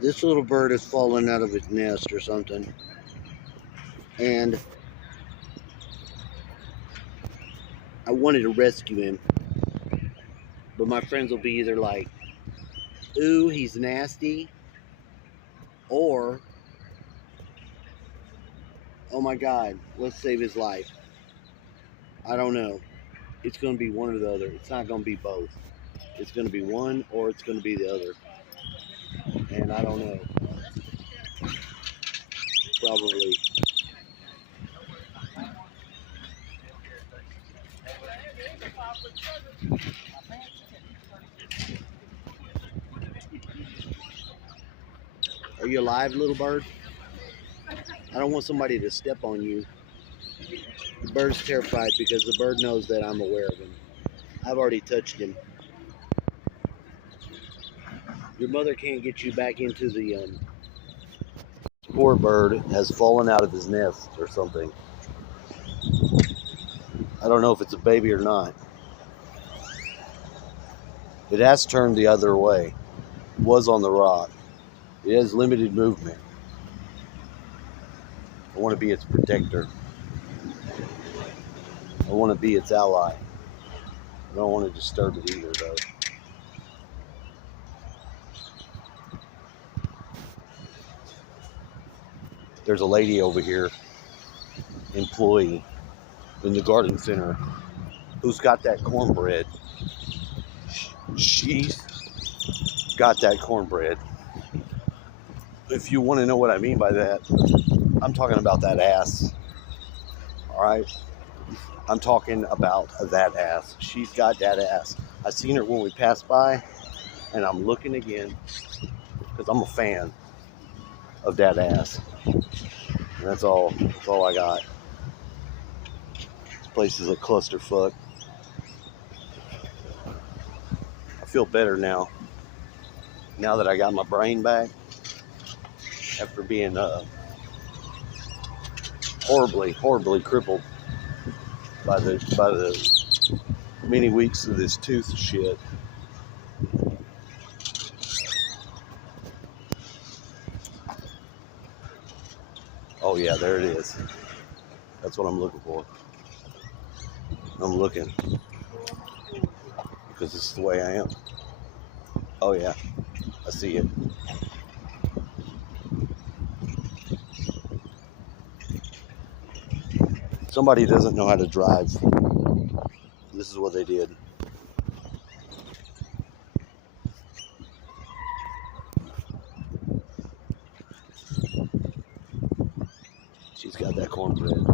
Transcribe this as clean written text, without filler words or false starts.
This little bird has fallen out of its nest or something. And I wanted to rescue him. But my friends will be either like, ooh, he's nasty, or, oh my God, let's save his life. I don't know. It's going to be one or the other. It's not going to be both. It's going to be one or it's going to be the other. And I don't know. Probably. Are you alive, little bird? I don't want somebody to step on you. The bird's terrified because the bird knows that I'm aware of him. I've already touched him. Your mother can't get you back into the poor bird has fallen out of his nest or something. I don't know if it's a baby or not. It has turned the other way. It was on the rock. It has limited movement. I want to be its protector. I want to be its ally. I don't want to disturb it either, though. There's a lady over here, employee in the garden center, who's got that cornbread. She's got that cornbread. If you want to know what I mean by that, I'm talking about that ass. All right? I'm talking about that ass. She's got that ass. I seen her when we passed by, and I'm looking again because I'm a fan of that ass. And that's all I got. This place is a clusterfuck. I feel better now. Now that I got my brain back after being horribly crippled by the many weeks of this tooth shit. Oh yeah, there it is. That's what I'm looking for. I'm looking because this is the way I am. Oh yeah, I see it. Somebody doesn't know how to drive. This is what they did. She's got that cornbread.